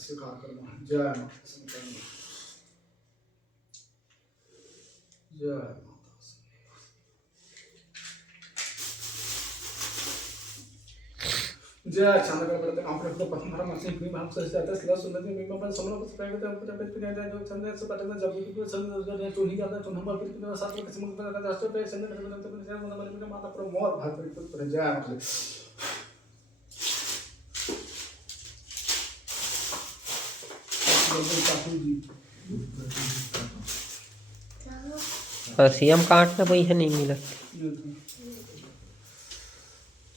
स्वीकार करना। जय माता संतन, जय माता। जय चंद्र पड़ते कंप्लीट तो प्रथम हर मासे भी भाग से जाता है स्ला सुंदर में पर समलो को प्राइवेट पे पे जो चंद्र से पटना जब भी चंद्र जो टूनी का तो नंबर फिर के साथ में किसी मुक्त का राष्ट्र पे चंद्र में तो से मन में माता पर मोर भाग पर जय मतलब सीएम कार्ड में पैसा नहीं मिला।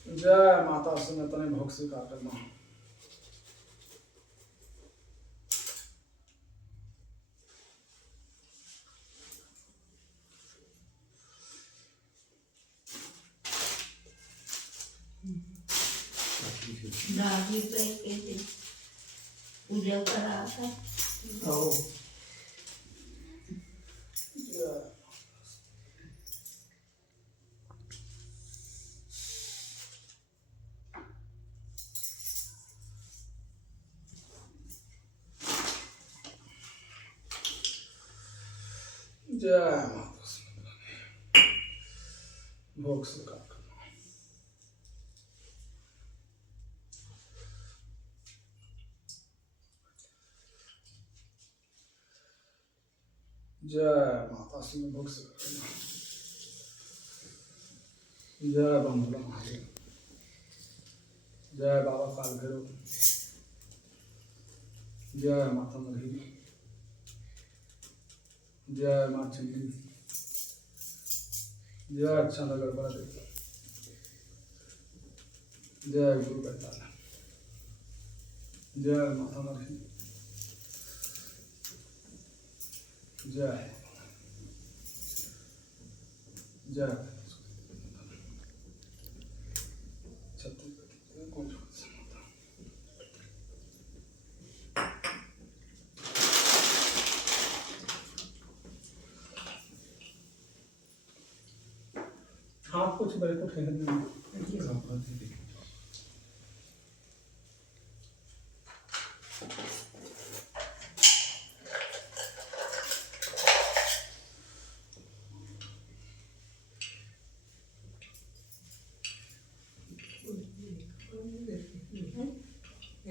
जय माता सुनतने भोग स्वीकार करना। नागी पे कैसे पूजा करा था। जय माता सुनतने भोग स्वीकार करना। जय माता सुन भोग स्वीकार करना। जय बंधुला महादेव, जय बाबा काल भैरव, जय माता मरही, जय माँ चंडी, जय चंद्र गड़बड़ा देव, जय गुरु बैताल, जय माता मरही, जय जय छत्तीसगढ़ कौन हाँ कुछ बड़े को ठहर नहीं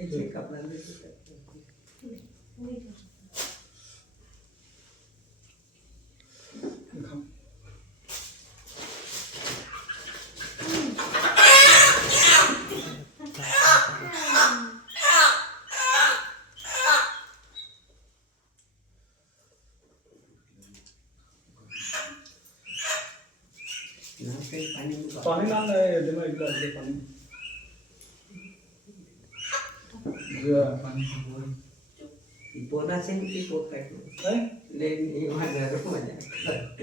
ऐसे कपड़ा ले पानी ना है दिमाग एक बार पानी जय पानी बोला से भी को काट है ले नहीं मजा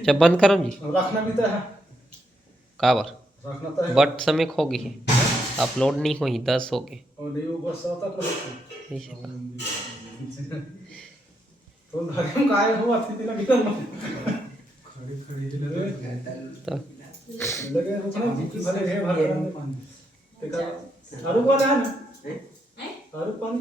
जब बंद करो जी रखना भी तो है काबर रखना तो है बट समय खो गई है, अपलोड नहीं हुई 10 हो गए। और नहीं वो बस आता को तो धर्म काय हो अथी तिला भीतर खड़ी खड़ी तो लगे रुकना भले है भर पानी देखा आरू वाला है ना आरू पानी।